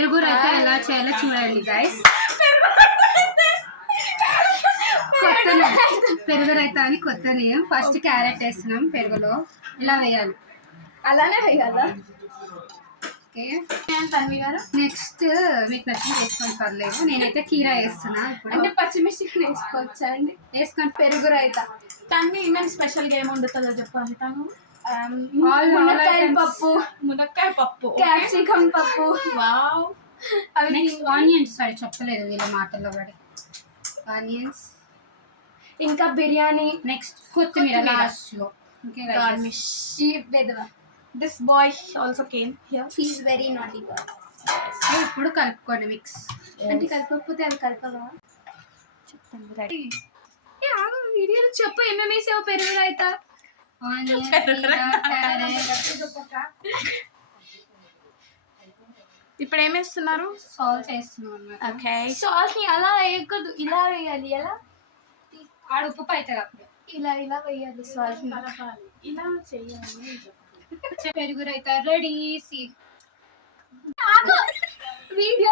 పెరుగు రైతా ఎలా చేయాలో చూడండి గైస్. పెరుగు రైతా అని కొత్త నేమ్. ఫస్ట్ క్యారెట్ వేస్తున్నాం పెరుగులో, ఇలా వేయాలి, అలానే వేయాలా? ఓకే. నెక్స్ట్ మీకు నచ్చింది వేసుకొని పర్లేదు, నేనైతే కీరా వేస్తున్నా ఇప్పుడు. అంటే పచ్చిమిర్చి వేసుకోవచ్చా అండి? వేసుకొని పెరుగు రైతా. తను ఈమెన్ స్పెషల్గా ఏమి వండుతుందో చెప్పాలి. తను మునక్కాయ పప్పు, క్యాప్సికమ్ పప్పు. వావ్. నెక్స్ట్ ఆనియన్స్, సారీ చెప్పలేదు వీళ్ళ మాటల్లో పడి. ఆనియన్స్, ఇంకా బిర్యానీ. నెక్స్ట్ కొత్తిమీర లాస్ట్ లో. Okay garnish. This boy also came here. He is very naughty boy. ఇప్పుడు కలుపుకోండి మిక్స్. అంటే కలపకపోతే అవి కలపవా? చెప్తాను రెడీ. వీడియోలో చెప్పు ఏమేమి వేసావు పెరుగు రైతా. ఇప్పుడు ఏం వేస్తున్నారు? సాల్ట్ వేస్తున్నాను. ఓకే. సాల్ట్ ని అలా వేయకూడదు, ఇలా వేయాలి. ఎలా? ఆడ ఉప్పు అవుతుంది అప్పుడు. ఇలా ఇలా వేయాలి సాల్ట్ ని. ఇలా చేయాలి. పెరుగు రైతా రెడీ. వీడియో